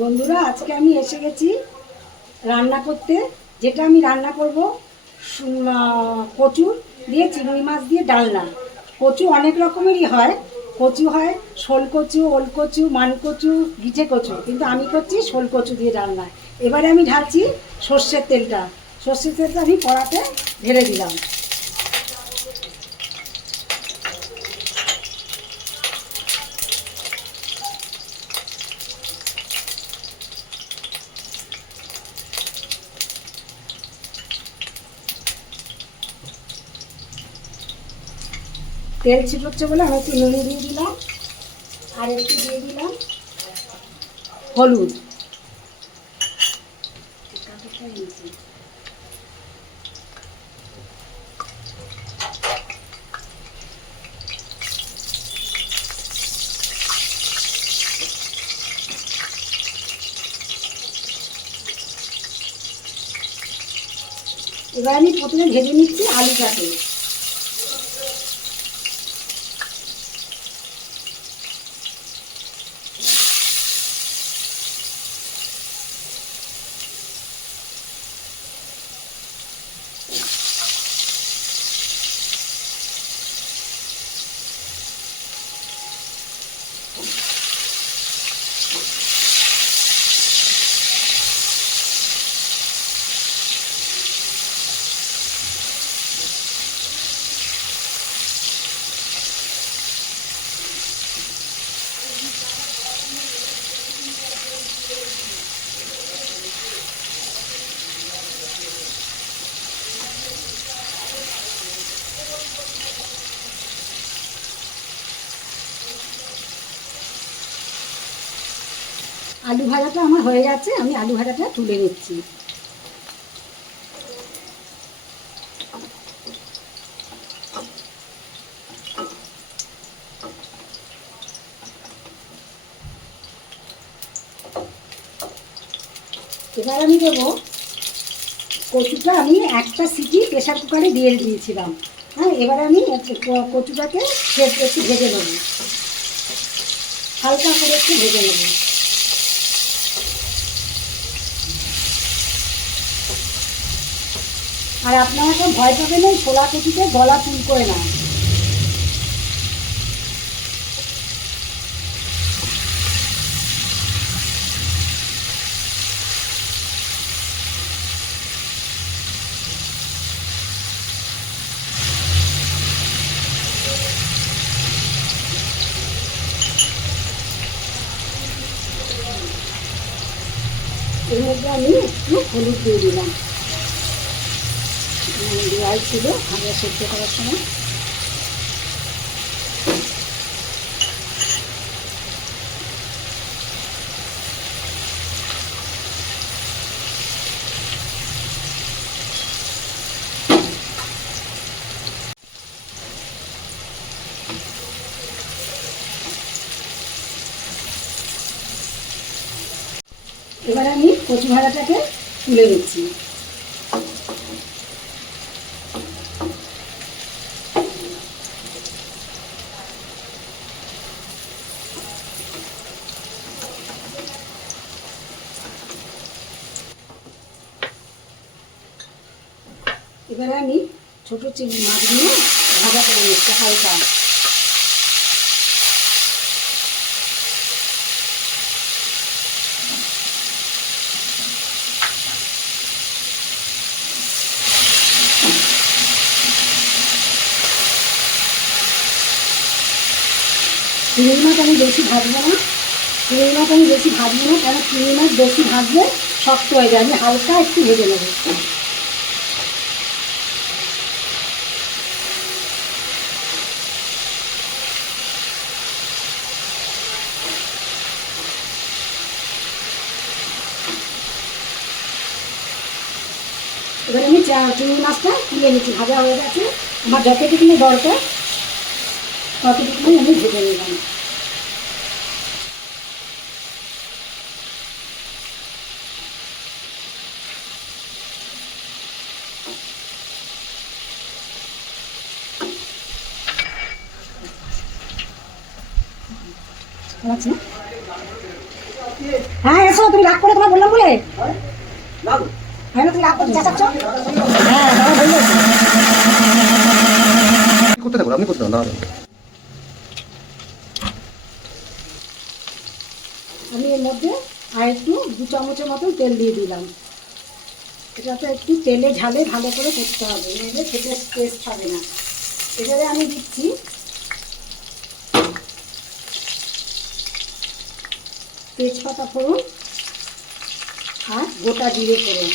বন্ধুরা, আজকে আমি এসে গেছি রান্না করতে। যেটা আমি রান্না করব কচু দিয়ে চিংড়ি মাছ দিয়ে ডালনা। কচু অনেক রকমেরই হয়, কচু হয় শোল কচু, ওল কচু, মান কচু, গিঠে কচু, কিন্তু আমি করছি শোল কচু দিয়ে ডালনা। এবারে আমি ঢালছি সর্ষের তেলটা। সর্ষের তেলটা আমি কড়াতে ঢেলে দিলাম। তেল ছিটচ্ছে বলে আমি একটু নুন দিয়ে দিলাম, আর একটু দিয়ে দিলাম হলুদ। এবার আমি প্রথমে ভেজে নিচ্ছি আলুটাকে। আলু ভাজাটা আমার হয়ে গেছে, আমি আলু ভাজাটা তুলে নিচ্ছি। এবার আমি দেবো কচুটা। আমি একটা সিটি প্রেশার কুকারে দিয়ে দিয়েছিলাম। হ্যাঁ, এবার আমি কচুটাকে একটু ভেজে নেব, হালকা করে একটু ভেজে নেব। আর আপনারা তো ভয় পাবেন না, ছোলা কচুতে গলা চুল করে না। এর মধ্যে আমি একটু হলুদ দিয়ে দিলাম, দেওয়া ছিল আগে সেদ্ধ করার সময়। এবার আমি কচু ভাজাটাকে তুলে নিচ্ছি। এবারে আমি ছোটো চিংড়ি মাছগুলো ভাজা করে নিচ্ছি হালকা। চিংড়ি মাছ আমি বেশি ভাজবো না, কারণ চিংড়ি মাছ বেশি ভাজলে শক্ত হয়ে যায়। আমি হালকা একটু ভেজে নেব। এবার আমি চিংড়ি মাছটা তুলে নিচ্ছি, ভাজা হয়ে গেছে। আমার যতটুকুনি দরকার ততটুকুনি আমি ভেজে নিলাম। আচ্ছা হ্যাঁ এসো, তুমি রাগ করে তোমার বললাম বলে হ্যাঁ তুমি রাগ করতে চাচ্ছ। হ্যাঁ বাবা বললো করতে থাকুন, আপনি করতে থাকুন, দাঁড়ান। আমি এর মধ্যে আর একটু 2 চামচের মতন তেল দিয়ে দিলাম। এটা তো একটু তেলে ঝালে ভালো করে করতে হবে, নইলে খেতে টেস্ট হবে না। এবারে আমি দিচ্ছি তেজপাতা ফোড়ন আর গোটা জিরে ফোড়ন।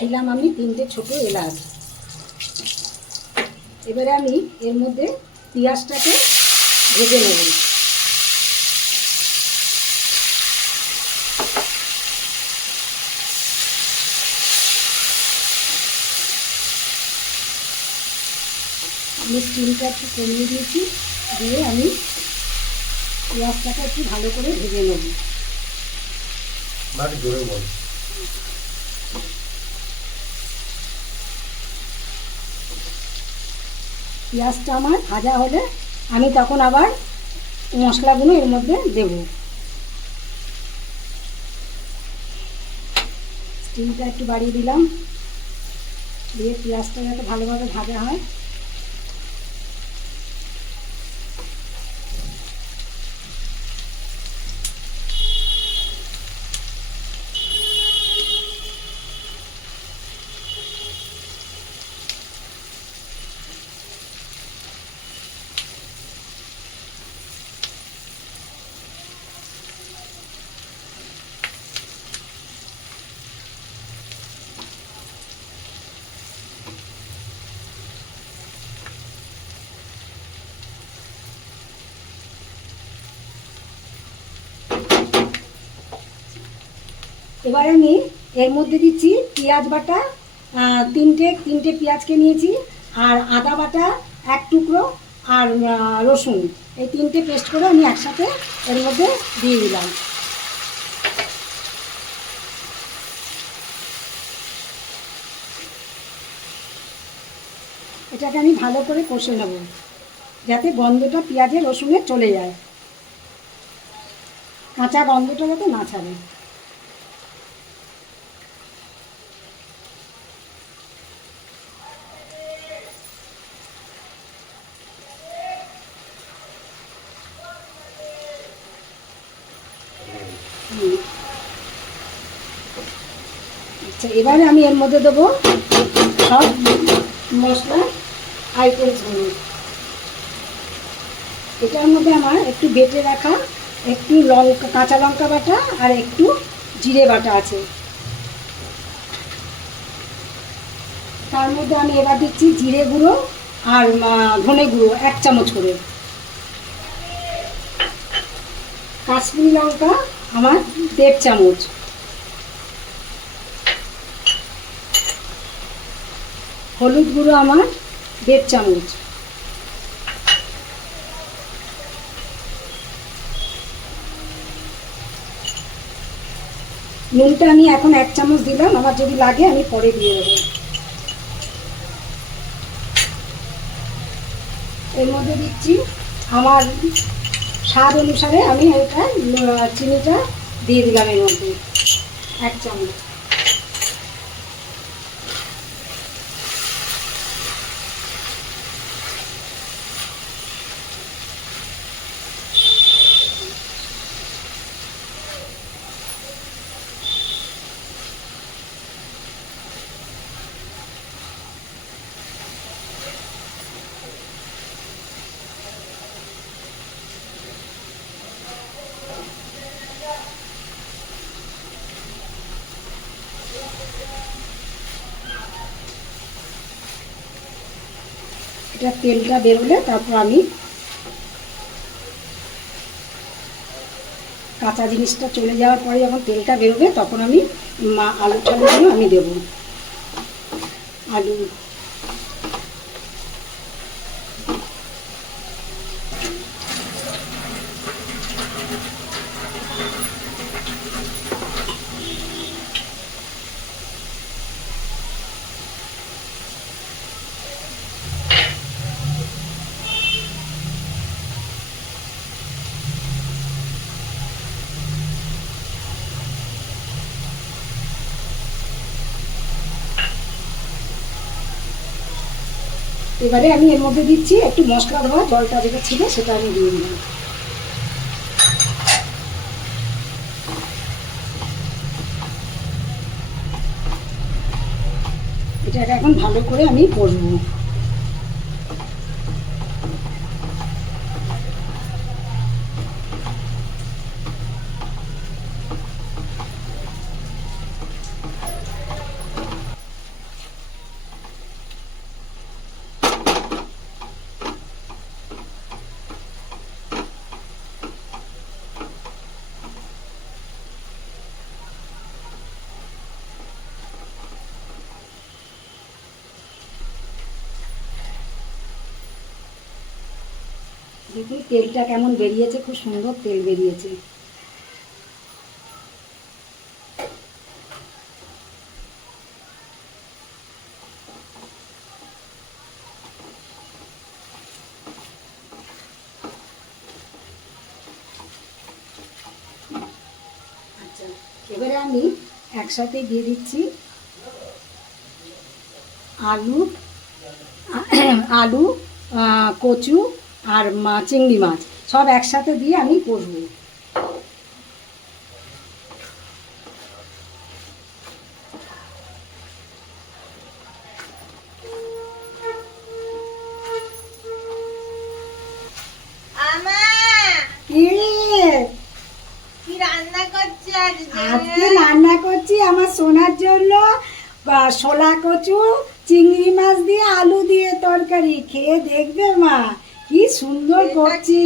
দিলাম আমি 3টে ছোট এলাচ। এবারে আমি এর মধ্যে পেঁয়াজটাকে ভেজে নেব। আমি স্টিমটা একটু কমিয়ে দিয়েছি, দিয়ে আমি পেঁয়াজটাকে একটু ভালো করে ভেজে নেব। পেঁয়াজটা আমার ভাজা হলে আমি তখন আবার মশলাগুলো এর মধ্যে দেব। স্টিমটা একটু বাড়িয়ে দিলাম, দিয়ে পেঁয়াজটা যাতে ভালোভাবে ভাজা হয়। এবার আমি এর মধ্যে দিচ্ছি পেঁয়াজ বাটা, তিনটে পেঁয়াজকে নিয়েছি, আর আদা বাটা 1 টুকরো, আর রসুন, এই 3টে পেস্ট করে আমি একসাথে এর মধ্যে দিয়ে দিলাম। এটাকে আমি ভালো করে কষে নেব, যাতে গন্ধটা পেঁয়াজের রসুনের চলে যায়, কাঁচা গন্ধটা যাতে না ছাড়ে। আচ্ছা এবারে আমি এর মধ্যে দেবো সব মশলা আইটেমসগুলো। এটার মধ্যে আমার একটু বেটে রাখা একটু লঙ্কা, কাঁচা লঙ্কা বাটা আর একটু জিরে বাটা আছে। তার মধ্যে আমি এবার দিচ্ছি জিরে গুঁড়ো আর ধনে গুঁড়ো 1 চামচ করে। কাশ্মীরি লঙ্কা আমার 1.5 চামচ। হলুদ গুঁড়ো আমার 1.5 চামচ। নুনটা আমি এখন 1 চামচ দিলাম, আমার যদি লাগে আমি পরে দিয়ে দেবো। এর মধ্যে দিচ্ছি আমার স্বাদ অনুসারে, আমি এটা চিনিটা দিয়ে দিলাম এর মধ্যে 1 চামচ। এটা তেলটা বেরোলে তারপর আমি কাঁচা জিনিসটা চলে যাওয়ার পরে যখন তেলটা বেরোবে তখন আমি আলু টালুগুলো আমি দেবো। আলু এবারে আমি এর মধ্যে দিচ্ছি একটু মশলা ধোয়া জলটা যেটা ছিল সেটা আমি দিয়ে দিলাম। এটাকে এখন ভালো করে আমি কষবো। দেখুন তেলটা কেমন বেরিয়েছে, খুব সুন্দর তেল বেরিয়েছে। আচ্ছা, এবারে আমি একসাথে দিয়ে দিচ্ছি আলু আলু কচু আর চিংড়ি মাছ সব একসাথে দিয়ে আমি কষবো। আজকে রান্না করছি আমার সোনার জন্য শোলা কচু চিংড়ি মাছ দিয়ে আলু দিয়ে তরকারি, খেয়ে দেখবে মা কি সুন্দর করছি।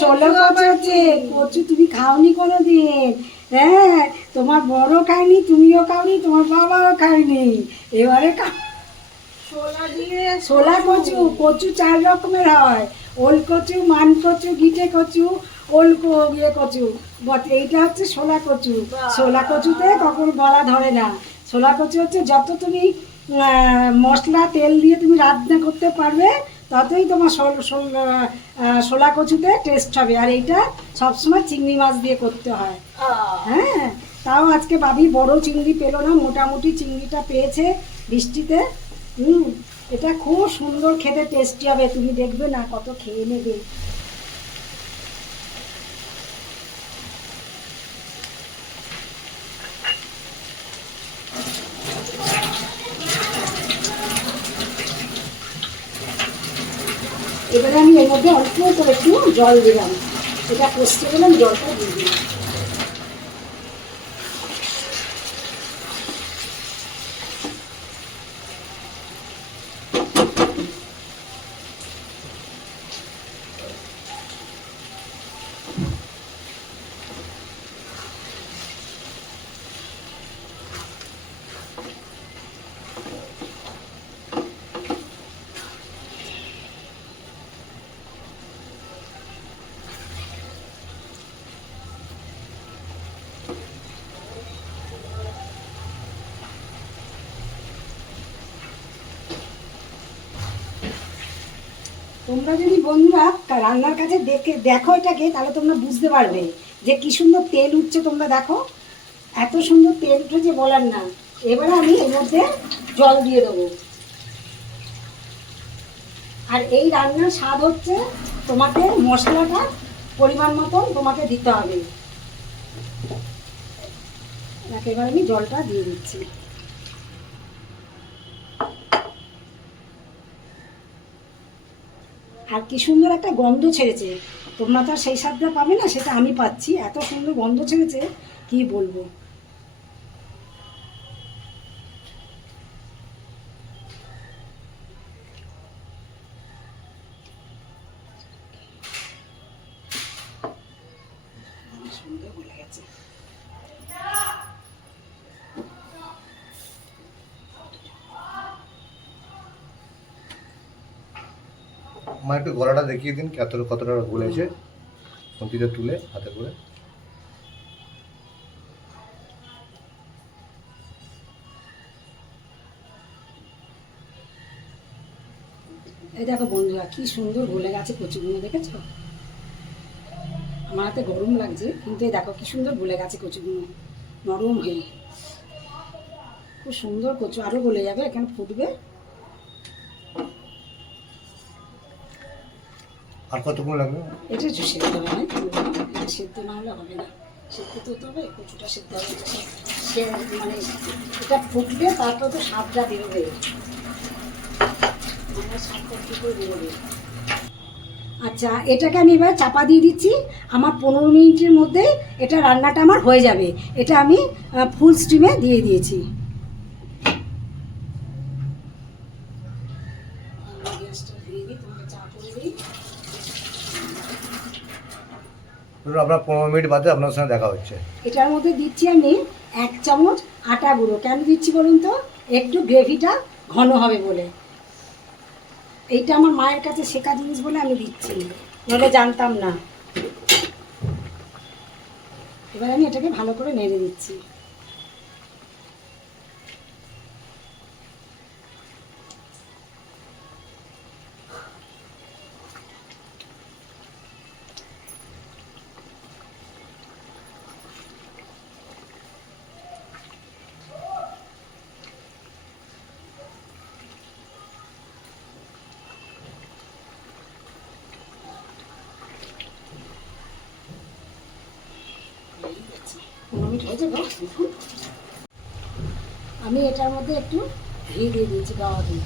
শোলা কচু হচ্ছে কচু, তুমি খাওনি কোনোদিন? হ্যাঁ, তোমার বড় খায়নি, তুমিও খাওনি, তোমার বাবাও খায়নি। এবারে শোলা কচু, কচু 4 রকমের হয়, ওল কচু, মান কচু, গিটে কচু, কচু, এইটা হচ্ছে শোলা কচু। শোলা কচুতে কখনো গলা ধরে না। শোলা কচু হচ্ছে যত তুমি মশলা তেল দিয়ে তুমি রান্না করতে পারবে ততই তোমার শোলা কচুতে টেস্ট হবে। আর এইটা সবসময় চিংড়ি মাছ দিয়ে করতে হয়। হ্যাঁ, তাও আজকে বাবি বড় চিংড়ি পেলো না, মোটামুটি চিংড়িটা পেয়েছে বৃষ্টিতে। এটা খুব সুন্দর খেতে, টেস্টি হবে, তুমি দেখবে না কত খেয়ে নেবে। এবারে আমি এর মধ্যে অল্প করে একটু জল দিলাম, এটা কষতে গেলাম, জলটা দিয়ে দিলাম। তোমরা যদি বন্ধুরা রান্নার কাছে দেখো এটাকে, তাহলে তোমরা বুঝতে পারবে যে কি সুন্দর তেল উঠছে। তোমরা দেখো এত সুন্দর তেল উঠেছে বলার না। এবারে আমি এর মধ্যে জল দিয়ে দেবো। আর এই রান্নার স্বাদ হচ্ছে তোমাকে মশলাটা পরিমাণ মতন তোমাকে দিতে হবে। এবার আমি জলটা দিয়ে দিচ্ছি। আর কি সুন্দর একটা গন্ধ ছেড়েছে, তোমরা তো আর সেই স্বাদটা পাবে না, সেটা আমি পাচ্ছি। এত সুন্দর গন্ধ ছেড়েছে কি বলবো। হচ্ছে। মা একটু গলাটা দেখিয়ে দিন কতটা গলেছে, খুন্তিতে তুলে হাতে করে। এই দেখো বন্ধুরা, কি সুন্দর গলে গেছে কচুগুলো, দেখেছো? আমার হাতে গরম লাগছে, কিন্তু এই দেখো কি সুন্দর গলে গেছে কচুগুলো, নরম হয়ে। খুব সুন্দর কচু, আরও গলে যাবে, এখানে ফুটবে। আর কতক্ষণ লাগবে? এটা একটু সেদ্ধ হবে না, এটা সেদ্ধ না হলে হবে না। সেদ্ধ তো হতে হবে, কচুটা সেদ্ধ হবে, মানে এটা ফুটবে, তারপর তো স্বাদটা বেরোবে, স্বাদটা কী করে বেরোবে। আচ্ছা, এটাকে আমি এবার চাপা দিয়ে দিচ্ছি। আমার 15 মিনিটের মধ্যে এটা রান্নাটা আমার হয়ে যাবে। এটা আমি ফুল স্টিমে দিয়ে দিয়েছি। গ্যাসটা দিয়ে দিই, তোমাকে চা করে দিই। আপনার 15 মিনিট বাদে আপনার সঙ্গে দেখা হচ্ছে। এটার মধ্যে দিচ্ছি আমি 1 চামচ আটা গুঁড়ো। কেন দিচ্ছি বলুন তো? একটু গ্রেভিটা ঘন হবে বলে। এইটা আমার মায়ের কাছে শেখা জিনিস বলে আমি দিচ্ছি, নাহলে জানতাম না। এবার আমি এটাকে ভালো করে নেড়ে দিচ্ছি। আমি এটার মধ্যে একটু ঘি দিয়ে দিয়েছি, গাওয়া ঘি।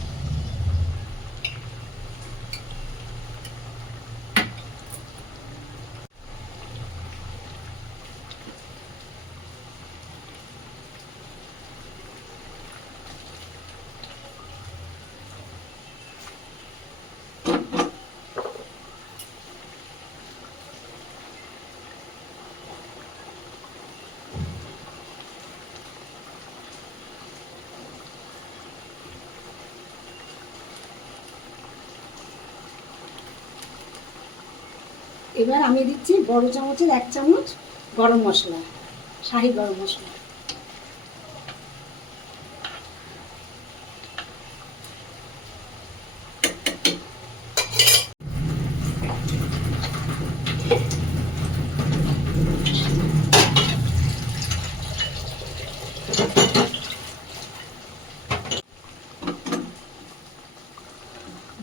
এবার আমি দিচ্ছি বড় চামচের 1 চামচ গরম মশলা, শাহি গরম মশলা।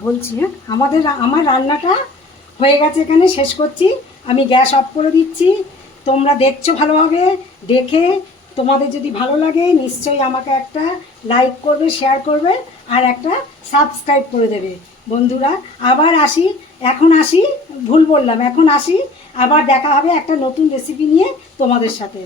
বলছি, আমার রান্নাটা হয়ে গেছে, এখানে শেষ করছি। আমি গ্যাস অফ করে দিচ্ছি। তোমরা দেখছো ভালোভাবে, দেখে তোমাদের যদি ভালো লাগে নিশ্চয়ই আমাকে একটা লাইক করবে, শেয়ার করবে, আর একটা সাবস্ক্রাইব করে দেবে বন্ধুরা। আবার আসি, এখন আসি, ভুল বললাম, এখন আসি, আবার দেখা হবে একটা নতুন রেসিপি নিয়ে তোমাদের সাথে।